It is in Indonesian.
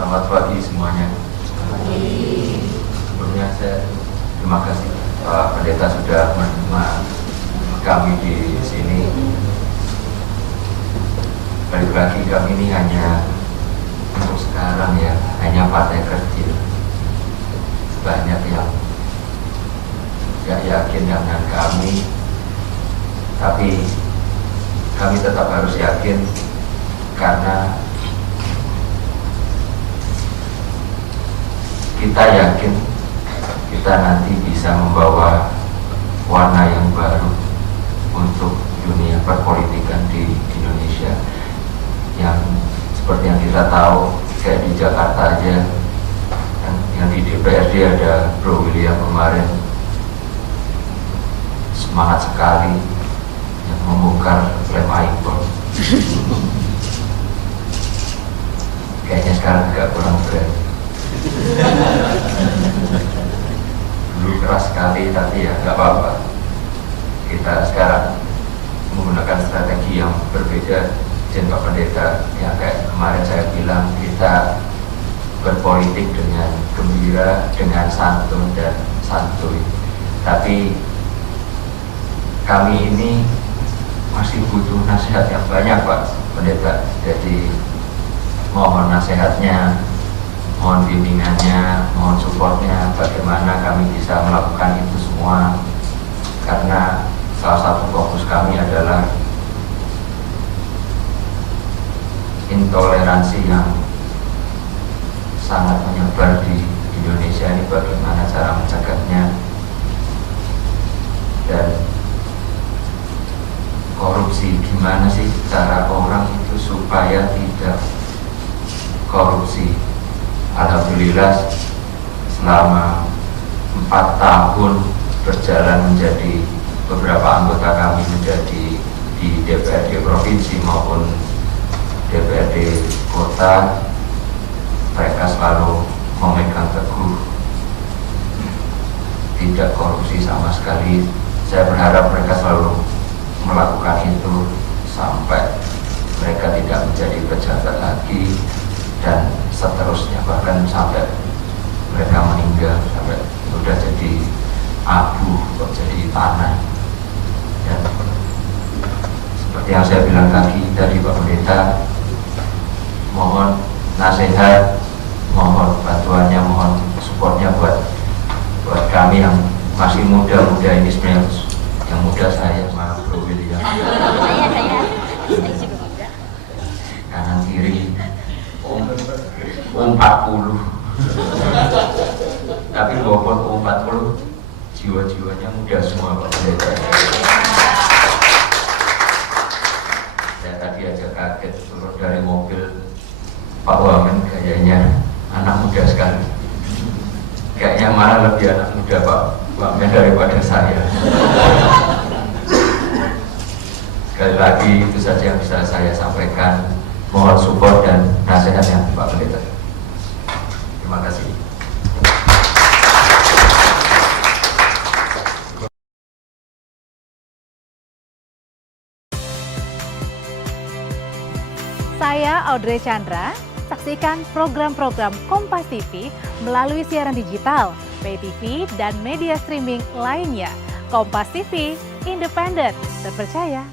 Selamat pagi semuanya. Sebelumnya saya terima kasih Pak Pendeta sudah menerima kami di sini. Balik lagi kami ini hanya untuk sekarang ya, hanya partai kecil. Banyak yang gak yakin dengan kami, tapi kami tetap harus yakin karena kita yakin kita nanti bisa membawa warna yang baru untuk dunia perpolitikan di Indonesia. Yang seperti yang kita tahu, kayak di Jakarta aja, yang di DPRD ada Bro William kemarin semangat sekali yang membongkar klaim impor. Kayaknya sekarang agak kurang berani. Dulu keras sekali, tapi ya nggak apa-apa. Kita sekarang menggunakan strategi yang berbeda. Pak Pendeta, yang kayak kemarin saya bilang, kita berpolitik dengan gembira, dengan santun dan santuy. Tapi kami ini masih butuh nasihat yang banyak, Pak Pendeta. Jadi mohon nasihatnya, mohon bimbingannya, mohon supportnya, bagaimana kami bisa melakukan itu semua. Karena salah satu fokus kami adalah intoleransi yang sangat menyebar di Indonesia ini, bagaimana cara mencegahnya, dan korupsi, gimana sih cara orang itu supaya tidak korupsi. Alhamdulillah selama 4 tahun berjalan menjadi beberapa anggota kami menjadi di DPRD provinsi maupun DPRD kota, mereka selalu memegang teguh tidak korupsi sama sekali. Saya berharap mereka selalu melakukan itu sampai mereka tidak menjadi pejabat lagi dan seterusnya, bahkan sampai mereka meninggal, sampai sudah jadi abu, jadi tanah. Dan seperti yang saya bilang tadi Pak Pendeta, mohon nasihat, mohon bantuannya, mohon supportnya buat kami yang masih muda ini. Sebenarnya yang muda saya sama Bro William. Saya juga muda. Kanan kiri U40. Tapi walaupun U40 jiwa-jiwanya muda semua, Pak Pendeta. Saya tadi aja kaget turun dari mobil, Pak Wamen kayaknya anak muda sekali. Kayaknya malah lebih anak muda Pak Wamen daripada saya. Sekali lagi itu saja yang bisa saya sampaikan. Mohon support dan nasihatnya Pak Pendeta. Terima kasih. Saya Audrey Chandra. Saksikan program-program Kompas TV melalui siaran digital, pay TV, dan media streaming lainnya. Kompas TV, independen, terpercaya,